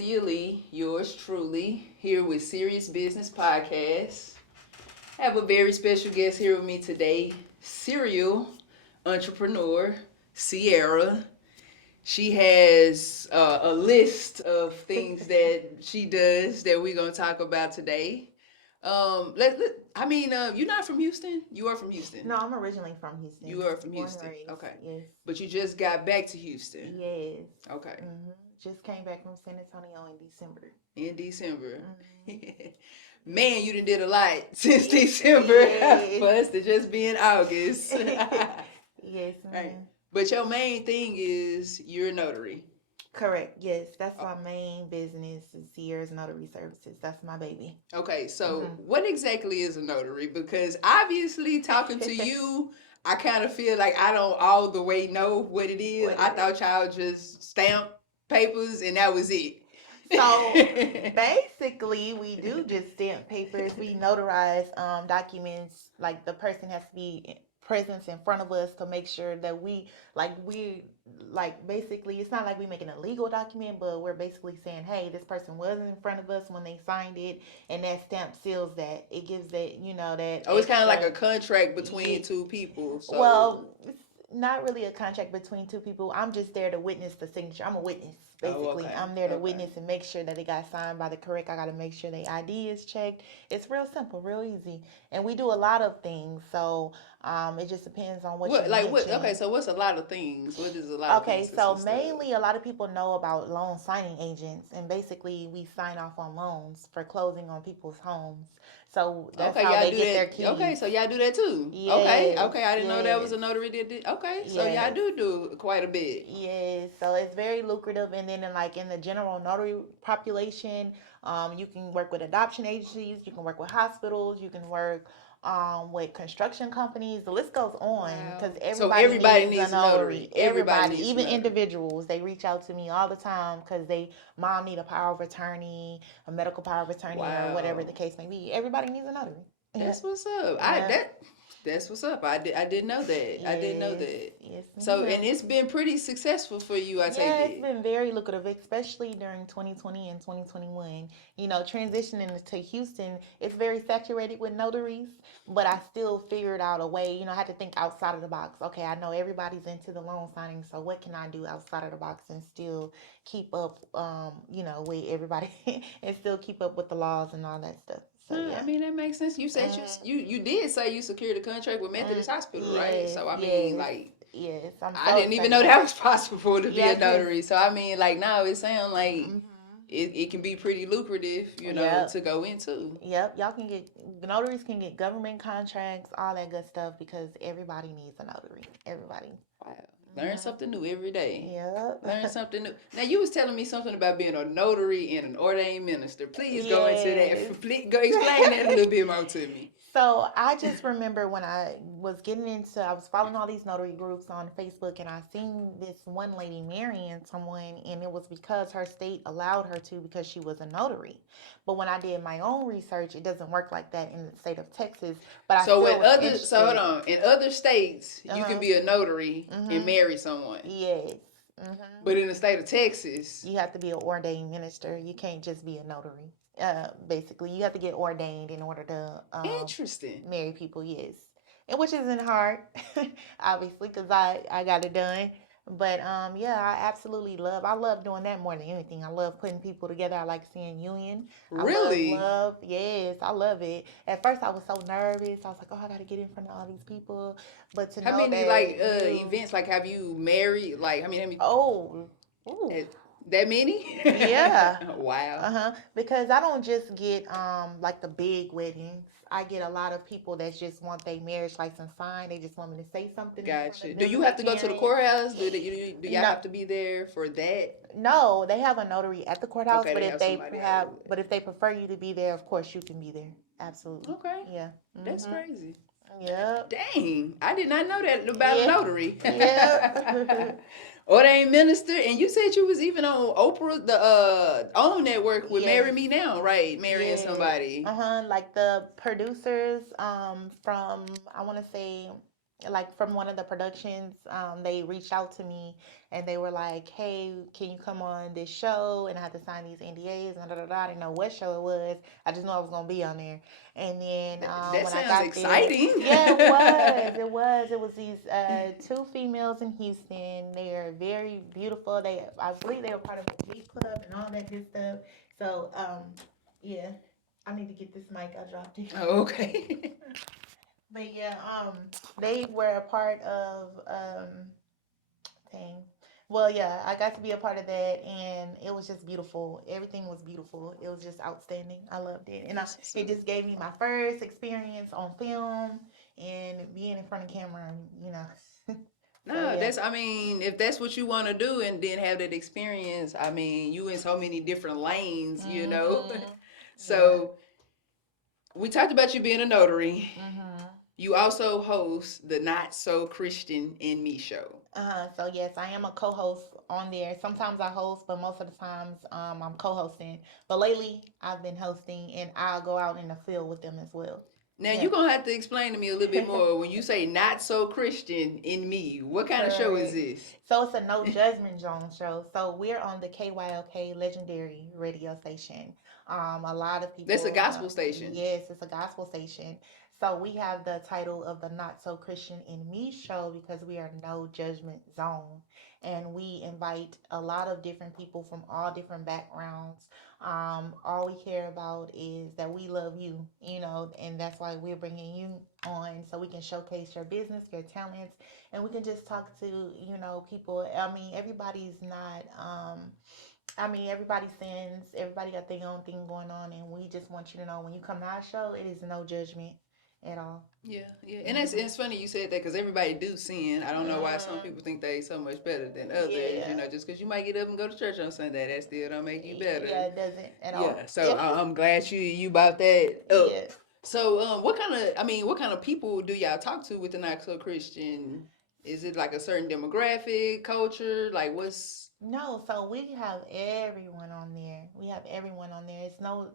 Valencia Lee, yours truly, here with Serious Business Podcast. I have a very special guest here with me today, serial entrepreneur, Sierra. She has a list of things that she does that we're going to talk about today. You're not from Houston? You are from Houston. No, I'm originally from Houston. You are from Born Houston. and raised. Okay. Yes. But you just got back to Houston. Yes. Okay. Just came back from San Antonio in December. In December. Man, you done did a lot since December for us to just be in August. Yes, right. But your main thing is you're a notary. Correct. Yes, that's my main business is Sierra's Notary Services. That's my baby. Okay, so what exactly is a notary? Because obviously talking to you, I kind of feel like I don't all the way know what it is. I thought y'all just stamp papers and that was it. So basically, we do just stamp papers. We notarize documents. Like the person has to be present in front of us to make sure that basically it's not like we making a legal document, but we're basically saying, hey, this person was in front of us when they signed it, and that stamp seals that. It gives that that. Oh, it's kind of like a contract between two people. So. Well, it's not really a contract between two people. I'm just there to witness the signature. I'm a witness. Basically, I'm there to witness and make sure that it got signed by the correct. I got to make sure the ID is checked. It's real simple, real easy, and we do a lot of things. So it just depends on what you mention. Okay, so what's a lot of things? What is a lot of things? Okay, so mainly a lot of people know about loan signing agents, and basically we sign off on loans for closing on people's homes. So that's how they get their keys. Okay, so y'all do that too. Yes, okay, I didn't know that was a notary that did. Okay, so y'all do quite a bit. Yes, so it's very lucrative, and then in the general notary population, you can work with adoption agencies, you can work with hospitals, you can work with construction companies. The list goes on because everybody needs a notary. Everybody, even individuals, they reach out to me all the time because they mom need a power of attorney, a medical power of attorney, or whatever the case may be. Everybody needs a notary. That's what's up. That's what's up. I didn't know that. I didn't know that. Yes. So, and it's been pretty successful for you, I take it. Yeah, it's been very lucrative, especially during 2020 and 2021. Transitioning to Houston, it's very saturated with notaries, but I still figured out a way. I had to think outside of the box. Okay, I know everybody's into the loan signing, so what can I do outside of the box and still keep up, with everybody and still keep up with the laws and all that stuff. So, yeah. I mean, that makes sense. You said you did say you secured a contract with Methodist Hospital, right? So I mean, yes, I didn't even know that was possible to be a notary. So I mean, now it sounds like it can be pretty lucrative, to go into. Yep, notaries can get government contracts, all that good stuff because everybody needs a notary. Everybody. Wow. Learn something new every day. Yep. Learn something new. Now, you was telling me something about being a notary and an ordained minister. Please go into that. Please go explain that a little bit more to me. So I just remember when I was following all these notary groups on Facebook, and I seen this one lady marrying someone, and it was because her state allowed her to because she was a notary. But when I did my own research, it doesn't work like that in the state of Texas. But hold on, in other states, you can be a notary and marry someone. Yes. But in the state of Texas, you have to be an ordained minister. You can't just be a notary. Basically, you have to get ordained in order to marry people. Yes, and which isn't hard, obviously, because I got it done. But I absolutely love doing that more than anything. I love putting people together. I like seeing union. Really? Yes, I love it. At first, I was so nervous. I was like, oh, I got to get in front of all these people. But to how know many events have you married? That many? Yeah. Wow. Because I don't just get the big weddings. I get a lot of people that just want their marriage license signed. They just want me to say something. Gotcha. Do you have to go to the courthouse? Do y'all have to be there for that? No, they have a notary at the courthouse. Okay, but if they prefer you to be there, of course you can be there. Absolutely. Okay. Yeah. That's crazy. Yeah. Dang, I did not know that about a notary. Yeah. Ordained minister, and you said you was even on Oprah, the OWN network with Marry Me Now, right? Marrying somebody. Like the producers from, I want to say, like from one of the productions, they reached out to me and they were like, "Hey, can you come on this show?" And I had to sign these NDAs and da da da. I didn't know what show it was. I just knew I was gonna be on there. And then That when I sounds got there, exciting. yeah, it was. It was these two females in Houston. They are very beautiful. I believe they were part of the G Club and all that good stuff. So yeah, I need to get this mic. I dropped it. Oh, okay. But yeah, they were a part of dang. Well, yeah, I got to be a part of that, and it was just beautiful. Everything was beautiful. It was just outstanding. I loved it, and it just gave me my first experience on film and being in front of camera. You know, so No, yeah. I mean, if that's what you want to do and then have that experience, I mean, you in so many different lanes, you know. Mhm. Yeah. So we talked about you being a notary. Mhm. You also host the Not So Christian in Me show. So yes, I am a co-host on there. Sometimes I host, but most of the times I'm co-hosting. But lately I've been hosting, and I'll go out in the field with them as well. Now Yeah. you're gonna have to explain to me a little bit more. When you say Not So Christian in Me, what kind of show is Correct. this? So it's a no judgment zone show. So we're on the KYLK legendary radio station. A lot of That's a people know. gospel station. Yes, it's a gospel station. So we have the title of the Not So Christian in Me show because we are no judgment zone, and we invite a lot of different people from all different backgrounds. All we care about is that we love you, and that's why we're bringing you on so we can showcase your business, your talents, and we can just talk to people. I mean, everybody's not everybody sins, everybody got their own thing going on, and we just want you to know when you come to our show, it is no judgment at all. Yeah, yeah, and Mm-hmm. it's funny you said that because everybody do sin. I don't know why some Mm-hmm. people think they so much better than others. You Yeah. know, just because you might get up and go to church on Sunday, that still don't make you better. Yeah, it doesn't at Yeah, all. so Yeah. I'm glad you brought that up. Yeah. So, what kind of people do y'all talk to with the Not So Christian? Is it like a certain demographic, culture? Like, what's No, so we have everyone on there. We have everyone on there. It's no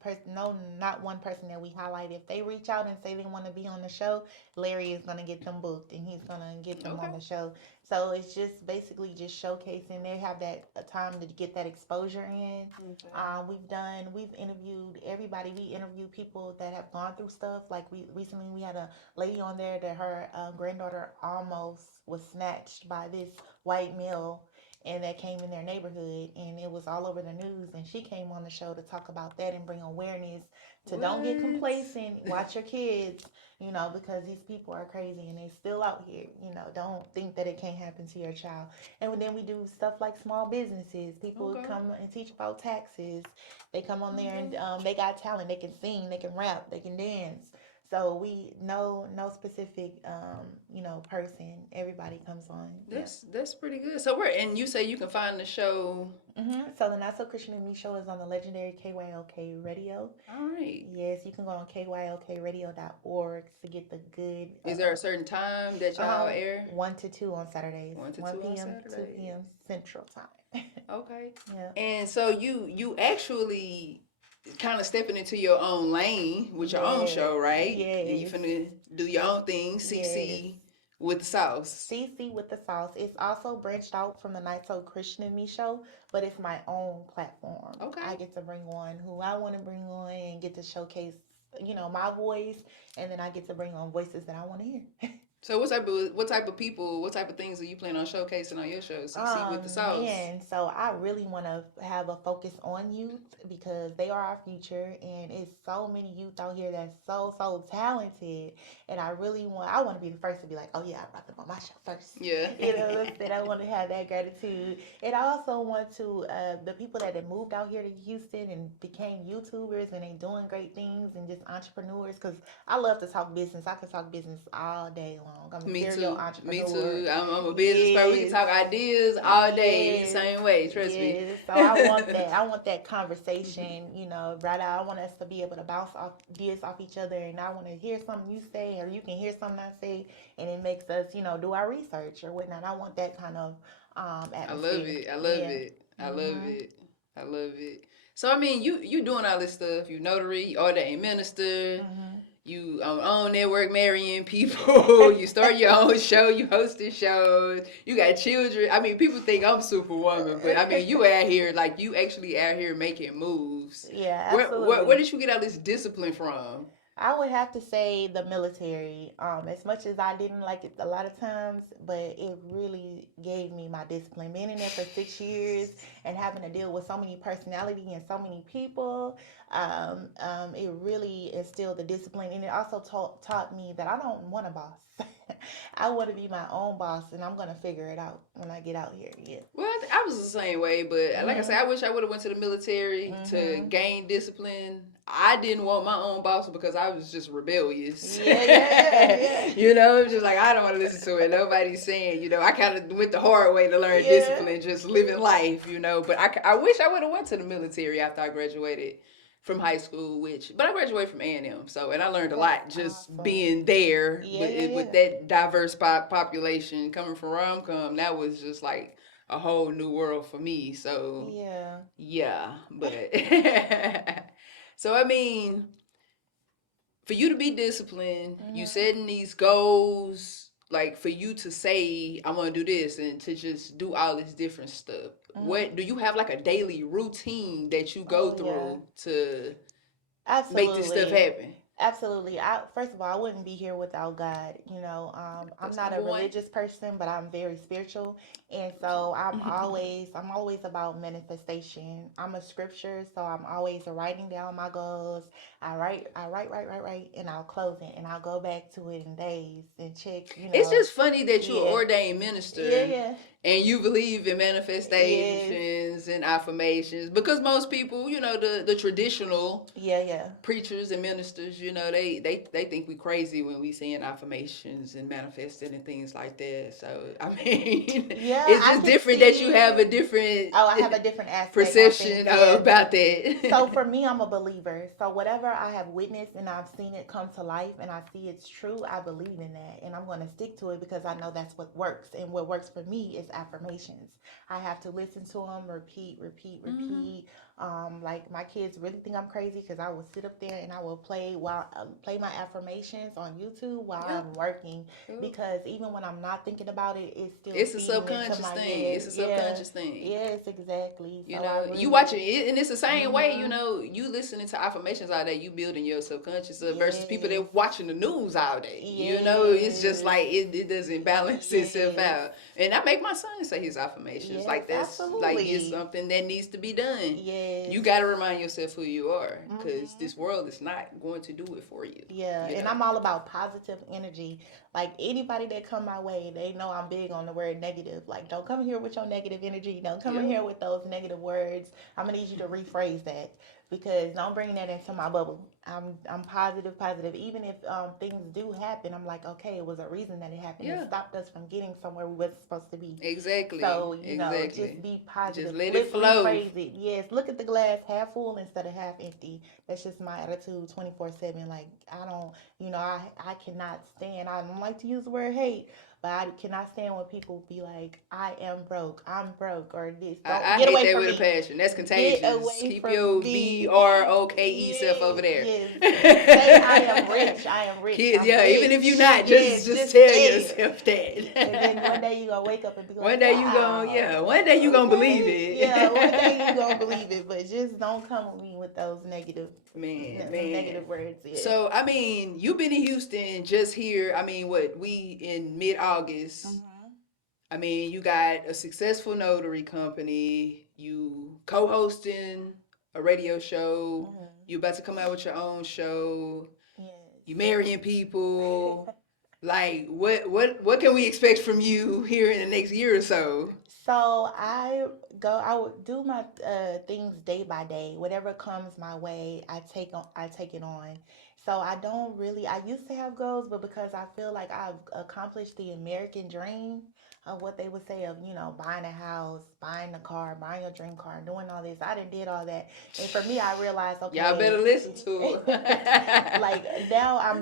person, no, not one person that we highlight. If they reach out and say they want to be on the show, Larry is gonna get them booked and he's gonna get them okay? on the show. So it's just basically just showcasing. They have that time to get that exposure in. Okay. We've interviewed everybody. We interviewed people that have gone through stuff. Like we recently we had a lady on there that her granddaughter almost was snatched by this white male, and that came in their neighborhood, and it was all over the news, and she came on the show to talk about that and bring awareness to don't get What? complacent, watch your kids, because these people are crazy and they still out here. Don't think that it can't happen to your child. And then we do stuff like small businesses. People Okay. come and teach about taxes. They come on there and they got talent. They can sing, they can rap, they can dance. So we no specific person. Everybody comes on. Yeah. That's pretty good. So and you say you can find the show. So the Not So Christian and Me show is on the legendary KYLK radio. All right. Yes, you can go on KYLKradio.org to get the good. Is there a certain time that y'all air? 1 to 2 on Saturdays. 1 to 2 1 on p.m. 2 Saturdays. p.m. Central Time. Okay. Yeah. And so you actually kind of stepping into your own lane with your own show, right? Yes. And you finna do your own thing, CC with the sauce. CC with the sauce. It's also branched out from the Not So Christian and Me show, but it's my own platform. Okay. I get to bring on who I want to bring on and get to showcase, my voice, and then I get to bring on voices that I want to hear. So what type of people, what type of things are you planning on showcasing on your show, CC with the sauce? Man, so I really want to have a focus on youth because they are our future, and it's so many youth out here that's so talented, and I want to be the first to be like, oh yeah, I brought them on my show first. Yeah. That I want to have that gratitude, and I also want to the people that have moved out here to Houston and became YouTubers and they doing great things and just entrepreneurs, because I love to talk business. I can talk business all day long. I'm a serial entrepreneur. Me too. I'm a business person. We can talk ideas all day the same way. Trust me. So I want that. I want that conversation. Right? I want us to be able to bounce off ideas off each other, and I want to hear something you say, or you can hear something I say, and it makes us, do our research or whatnot. I want that kind of atmosphere. I love it. I love it. I love it. I love it. So I mean, you doing all this stuff. You notary, you ordained minister. You on network marrying people. You start your own show. You hosting shows. You got children. I mean, people think I'm Superwoman, but I mean, you out here like you actually out here making moves. Yeah, Where absolutely. did you get all this discipline from? I would have to say the military. As much as I didn't like it a lot of times, but it really gave me my discipline. Being in there for 6 years and having to deal with so many personality and so many people, it really instilled the discipline. And it also taught me that I don't want a boss. I want to be my own boss, and I'm gonna figure it out when I get out here. Yeah. Well, I was the same way, but like I said, Mhm. I wish I would have went to the military to Mhm. gain discipline. I didn't want my own boss because I was just rebellious. Yeah. Yeah. Yeah. You know, just like I don't want to listen to it. Nobody's saying, you know, I kind of went the hard way to learn Yeah. discipline, just living life, you know. But I wish I would have went to the military after I graduated from high school, but I graduated from A&M, so and I learned a That's lot just awesome. being there Yeah. with Yeah. with Yeah. that diverse population coming from Romcom. That was just like a whole new world for me. So Yeah. yeah, but so I mean, for you to be disciplined, you Mhm. setting these goals, like for you to say, I want to do this and to just do all this different stuff. Mhm. What do you have like a daily routine that you go Oh yeah. through to make this stuff Absolutely. happen? Absolutely. I first of all, I wouldn't be here without God. I'm That's not a number one. religious person, but I'm very spiritual, and so I'm always about manifestation. I'm a scripture, so I'm always writing down my goals. I write, and I'll close it, and I'll go back to it in days and check. It's just funny that you're an Yeah, ordained yeah, minister yeah, and you believe in yes, manifestations and affirmations because most people, you know, the traditional yeah, yeah. preachers and ministers, you know, they think we crazy when we saying affirmations and manifesting and things like that. So I mean, Yeah, it's I just can different that you have see. a different Oh, I have a different aspect on things. perception Yeah. about So that. for me, I'm a believer. So whatever I have witnessed and I've seen it come to life and I see it's true, I believe in that. And I'm going to stick to it because I know that's what works. And what works for me is affirmations. I have to listen to them, repeat, repeat, Hmm. repeat. Like my kids really think I'm crazy because I will sit up there and I will play my affirmations on YouTube while Yep. I'm working, Yep. because even when I'm not thinking about it, it's still It's a feeding into subconscious my thing. head. It's a Yeah, subconscious thing. yes, exactly. You So I know, you really, watching it, and it's the same way. You mm-hmm. know, you listening to affirmations all day, you building your subconscious up versus people Yes, that watching the news all day. You know, it's just yes, like it doesn't balance itself yes, out. And I make my son say his affirmations. yes, Like that's like it's absolutely. something that needs to be done. Yes. You got to remind yourself who you are, because Mm-hmm. this world is not going to do it for you. Yeah, You and know. I'm all about positive energy. Like anybody that come my way, they know I'm big on the word negative. Like, don't come here with your negative energy. Don't come in Yep. here with those negative words. I'm gonna need you to rephrase that, because don't bring that into my bubble. I'm positive, positive. Even if things do happen, I'm like, okay, it was a reason that it happened. It Yeah. stopped us from getting somewhere we wasn't supposed to be. Exactly. So, just Exactly. be Just positive. let it Flip, flow. rephrase it. Yes, look at the glass half full instead of half empty. That's just my attitude 24/7. Like, I don't, I cannot stand, I don't like to use the word hate, but I cannot stand when people be like, I am broke, I'm broke, or this. Don't I get hate away that from with a me. passion. That's Get contagious. away Keep from your me. BROKE self over Yes, there. yes. Say I am rich. I am rich. Kids, I'm yeah, even if you're rich. not, Yes, just just tell say it. yourself And then one that. day you gonna wake up and be One like, day you gonna, yeah, wow, one day you gonna believe okay, yeah. One day you gonna it. believe it, but just don't come with me with those Man, them man. negative words. Yeah. So I mean, you've been in Houston just here. I mean, what we in mid-August. Mhm. I mean, you got a successful notary company. You co-hosting a radio show. Mhm. You about to come out with your own show. You Yes. marrying people. Like, what can we expect from you here in the next year or so? So I would do my things day by day. Whatever comes my way, I take it on. So I don't really, I used to have goals, but because I feel like I've accomplished the American dream of what they would say of, buying a house, buying a car, buying your dream car, doing all this. I didn't did all that. And for me, I realized, Y'all better okay, listen to like her. now I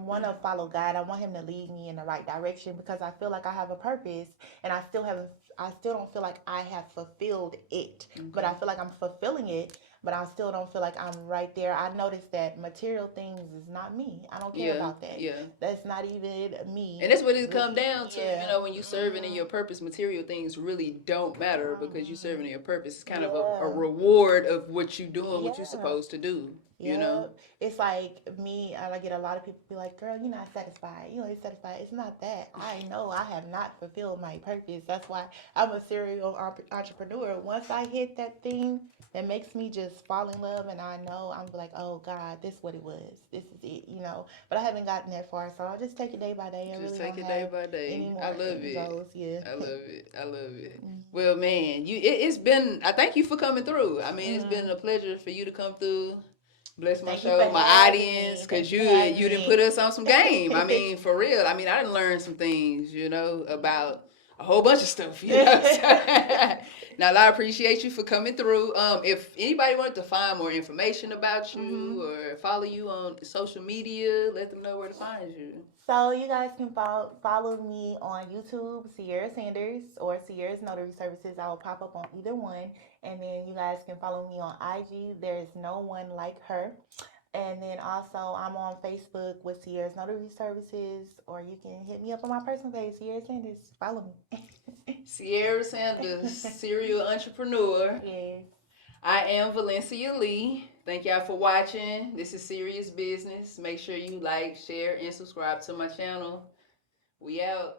want to follow God. I want him to lead me in the right direction because I feel like I have a purpose, and I still don't feel like I have fulfilled it, but I Okay. feel like I'm fulfilling it. but I still don't feel like I'm right there. I noticed that material things is not me. I don't care Yeah, about that. yeah. That's not even me. And that's what it come down to, you Yeah. know, when you serving in your purpose, material things really don't matter because you serving in your purpose. It's kind of a Yeah. reward of what you doing, what you're Yeah. supposed to do, you know? Yep. It's like me, and I get a lot of people be like, girl, you're not satisfied. You ain't satisfied. It's not that. I know I have not fulfilled my purpose. That's why I'm a serial entrepreneur. Once I hit that thing that makes me just fall in love, and I know I'm like, oh God, this is what it was. This is it, you know. But I haven't gotten that far, so I'll just take it day by day. I Just really take don't it day have by any day. I more love end it. goals. Yeah. I love it. I love it. Mhm. Well, man, it's been, I thank you for coming through. I mean, it's been Mhm. a pleasure for you to come through. Bless my Thank you for show, my having audience, me. cause Thank you you for having you didn't put me. us on some game. I mean, for real. I mean, I didn't learn some things, you know, about a whole bunch of stuff, you know. Now, I appreciate you for coming through. If anybody wanted to find more information about you Mhm. or follow you on social media, let them know where to find you. So you guys can follow me on YouTube, Sierra Sanders, or Sierra's Notary Services. I will pop up on either one. And then you guys can follow me on IG. There is no one like her. And then also I'm on Facebook with Sierra's Notary Services, or you can hit me up on my personal page, Sierra Sanders. Follow me. Sierra Sanders, serial entrepreneur. Yes. I am Valencia Lee. Thank y'all for watching. This is Serious Business. Make sure you like, share, and subscribe to my channel. We out.